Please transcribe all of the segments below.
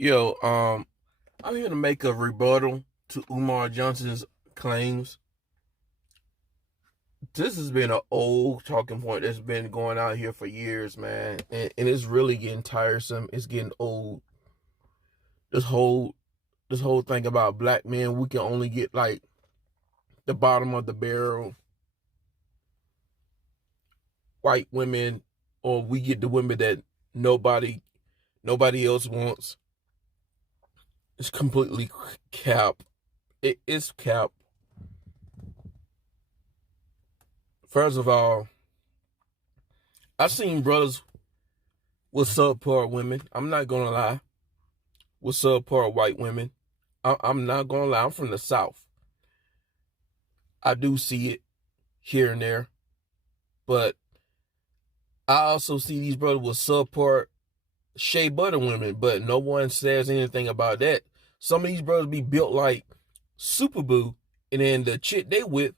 Yo, I'm here to make a rebuttal to Umar Johnson's claims. This has been an old talking point that's been going out here for years, man, and it's really getting tiresome. It's getting old. This whole this whole thing about black men, we can only get like the bottom of the barrel. White women, or we get the women that nobody else wants. It's completely cap. It is cap. First of all, I've seen brothers with subpar women. I'm not gonna lie, with subpar white women. I'm not gonna lie. I'm from the South. I do see it here and there, but I also see these brothers with subpar shea butter women. But no one says anything about that. Some of these brothers be built like Super Boo, and then the chick they with,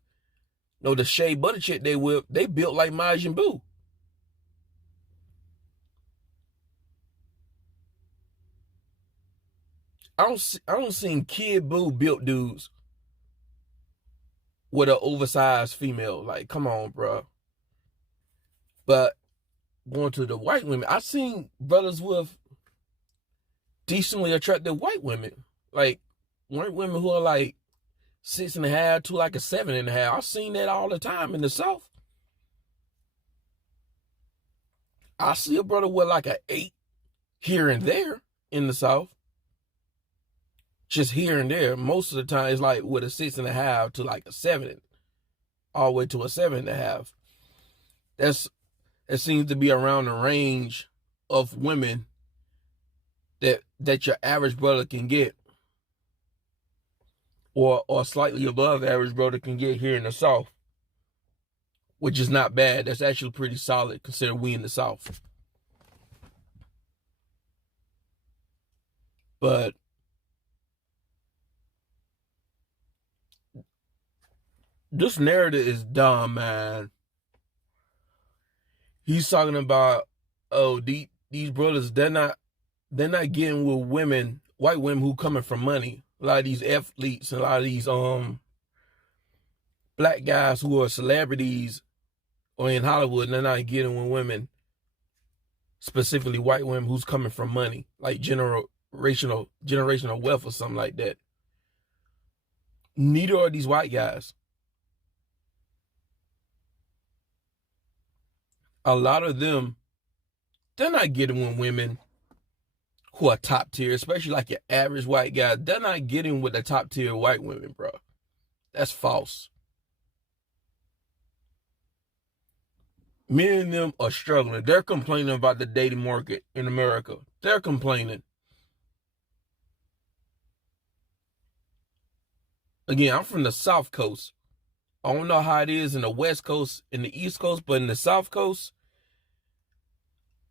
no, the shea butter chick they with, they built like Majin Buu. I don't see Kid Boo built dudes with an oversized female. Like, come on, bro. But going to the white women, I seen brothers with decently attractive white women, like white women who are like 6.5 to like a 7.5. I've seen that all the time in the South. I see a brother with like an 8 here and there in the South, just here and there. Most of the time, it's like with a 6.5 to like a 7, all the way to a 7.5. That seems to be around the range of women that your average brother can get, or slightly above average brother can get here in the South, which is not bad. That's actually pretty solid considering we in the South. But this narrative is dumb, man. He's talking about, oh, these brothers, they're not getting with women, white women who coming from money. A lot of these athletes and a lot of these black guys who are celebrities or in Hollywood, they're not getting with women, specifically white women who's coming from money, like generational wealth or something like that. Neither are these white guys. A lot of them, they're not getting with women who are top tier, especially like your average white guy. They're not getting with the top tier white women, bro. That's false. Many of them are struggling. They're complaining about the dating market in America. They're complaining. Again, I'm from the South Coast. I don't know how it is in the West Coast, in the East Coast, but in the South Coast,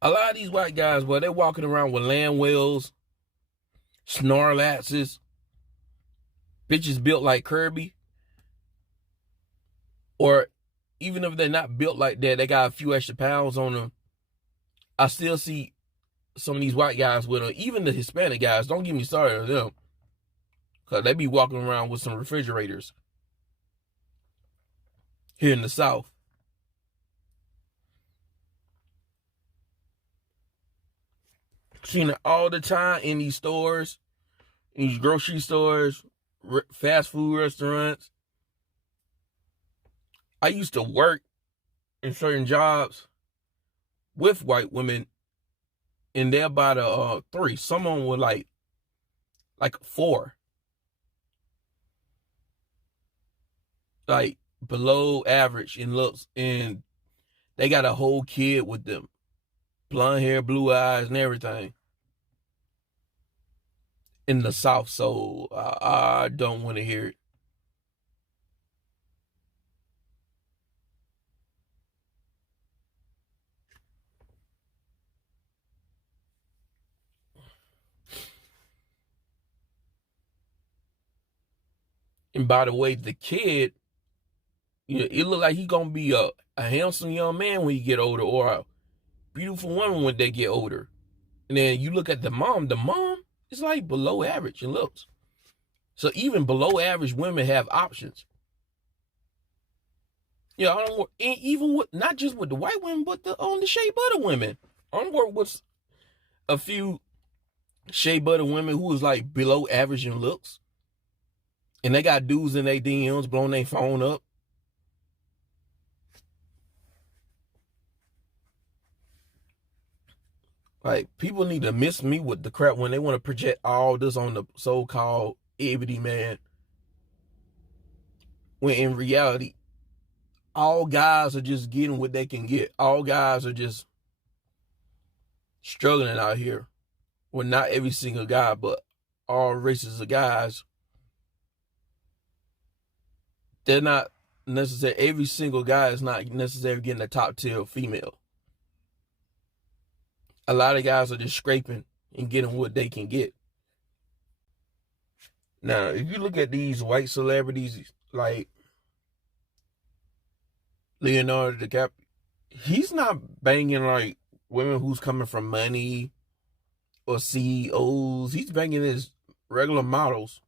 a lot of these white guys, well, they're walking around with land whales, Snorlaxes, bitches built like Kirby, or even if they're not built like that, they got a few extra pounds on them. I still see some of these white guys with them, even the Hispanic guys. Don't get me started on them, because they be walking around with some refrigerators here in the South. Seen it all the time in these stores, in these grocery stores, fast food restaurants. I used to work in certain jobs with white women, and they're about a 3. Some of them were like 4, like below average in looks, and they got a whole kid with them, blonde hair, blue eyes, and everything. In the South, so I don't want to hear it. And by the way, the kid, it look like he gonna be a handsome young man when he get older, or a beautiful woman when they get older. And then you look at the mom. The mom, It's like below average in looks. So even below average women have options. Yeah, I don't work even with not just with the white women, but on the shea butter women. I don't work with a few shea butter women who is like below average in looks, and they got dudes in their DMs blowing their phone up. Like, people need to miss me with the crap when they want to project all this on the so-called ebony man, when in reality, all guys are just getting what they can get. All guys are just struggling out here. Well, not every single guy, but all races of guys. They're not necessarily, every single guy is not necessarily getting a top tier female. A lot of guys are just scraping and getting what they can get. Now, if you look at these white celebrities like Leonardo DiCaprio, he's not banging like women who's coming from money or CEOs. He's banging his regular models.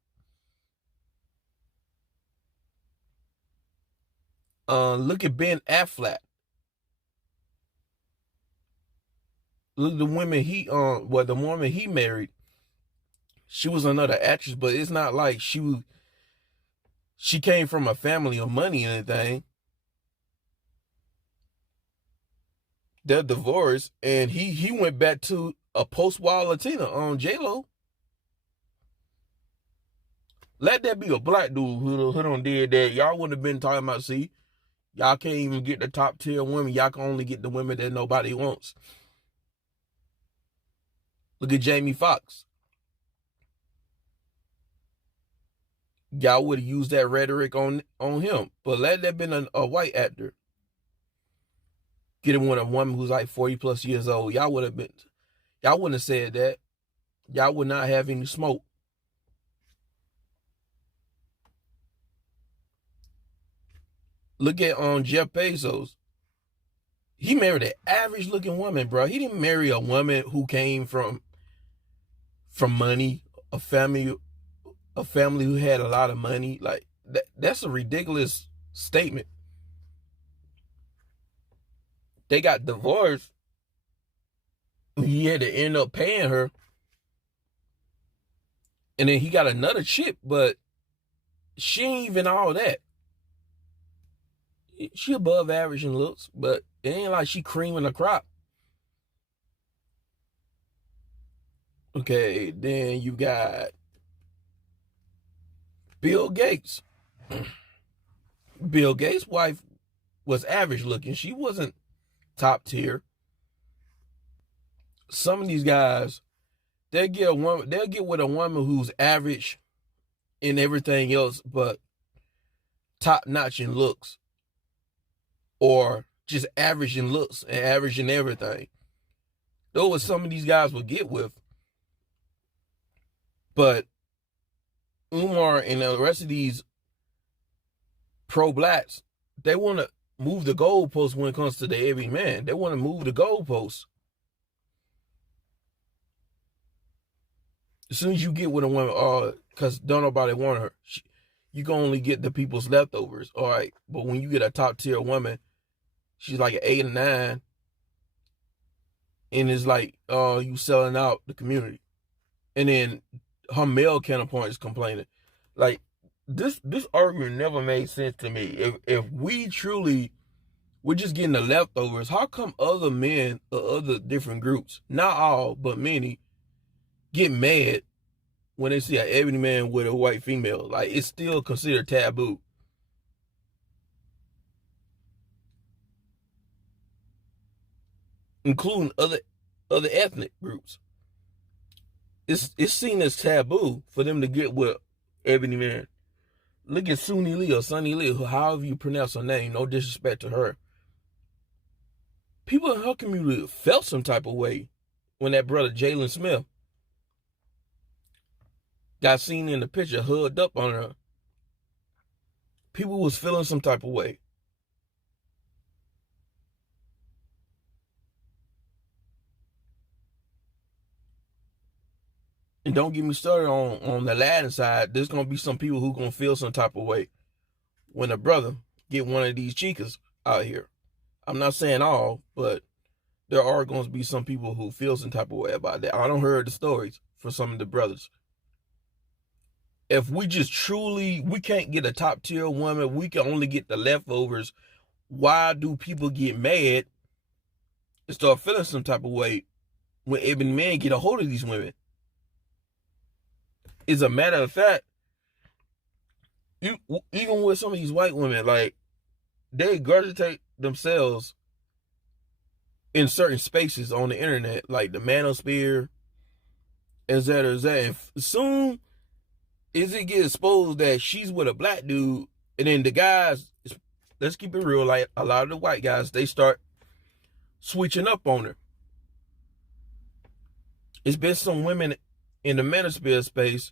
Look at Ben Affleck. Look at the women the woman he married. She was another actress, but it's not like she came from a family of money or anything. They're divorced, and he went back to a post-wild Latina on J-Lo. Let that be a black dude who done did that. Y'all wouldn't have been talking about, see, y'all can't even get the top tier women. Y'all can only get the women that nobody wants. Look at Jamie Foxx. Y'all would have used that rhetoric on him. But let that been a white actor. Get him with a woman who's like 40 plus years old. Y'all wouldn't have said that. Y'all would not have any smoke. Look at Jeff Bezos. He married an average looking woman, bro. He didn't marry a woman who came from money, a family who had a lot of money. Like, that's a ridiculous statement. They got divorced. He had to end up paying her. And then he got another chick, but she ain't even all that. She above average in looks, but it ain't like she creaming the crop. Okay, then you got Bill Gates. Bill Gates' wife was average looking. She wasn't top tier. Some of these guys, they'll get with a woman who's average in everything else, but top notch in looks, or just average in looks and average in everything. Those what some of these guys will get with. But Umar and the rest of these pro-blacks, they want to move the goalposts when it comes to the every man. They want to move the goalposts. As soon as you get with a woman, because don't nobody want her, you can only get the people's leftovers. All right, but when you get a top tier woman, she's like an 8 or 9, and it's like, you selling out the community. And then her male counterpart is complaining. Like, this argument never made sense to me. If we're just getting the leftovers, how come other men or other different groups, not all, but many, get mad when they see an ebony man with a white female? Like, it's still considered taboo. Including other ethnic groups. It's seen as taboo for them to get with ebony man. Look at Sunny Lee or Sunny Lee, however you pronounce her name, no disrespect to her. People in her community felt some type of way when that brother Jalen Smith got seen in the picture hugged up on her. People was feeling some type of way. And don't get me started on the Latin side. There's gonna be some people who gonna feel some type of way when a brother get one of these chicas out here. I'm not saying all, but there are going to be some people who feel some type of way about that. I don't heard the stories for some of the brothers. If we just we can't get a top tier woman, we can only get the leftovers. Why do people get mad and start feeling some type of way when even men get a hold of these women? As a matter of fact, even with some of these white women, like, they regurgitate themselves in certain spaces on the internet, like the manosphere, etc. And soon as it gets exposed that she's with a black dude, and then the guys, let's keep it real, like a lot of the white guys, they start switching up on her. It's been some women in the manosphere space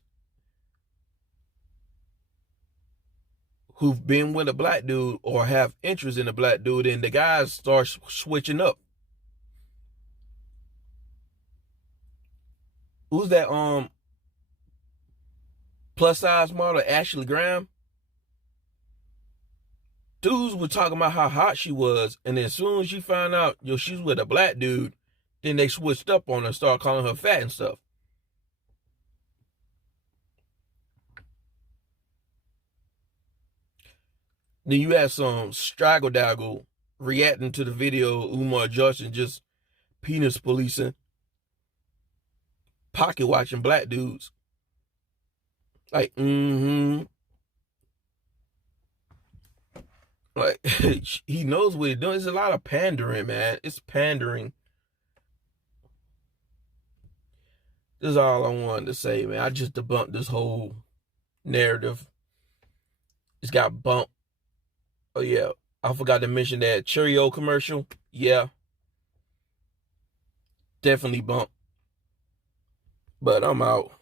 who've been with a black dude or have interest in a black dude, and the guys start switching up. Who's that plus size model, Ashley Graham? Dudes were talking about how hot she was, and then as soon as she found out she's with a black dude, then they switched up on her and started calling her fat and stuff. Then you had some straggle daggle reacting to the video of Umar Johnson just penis policing, pocket watching black dudes. Like, like, he knows what he's doing. It's a lot of pandering, man. It's pandering. This is all I wanted to say, man. I just debunked this whole narrative. It's got bumped. Oh, yeah. I forgot to mention that Cheerio commercial. Yeah. Definitely bumped. But I'm out.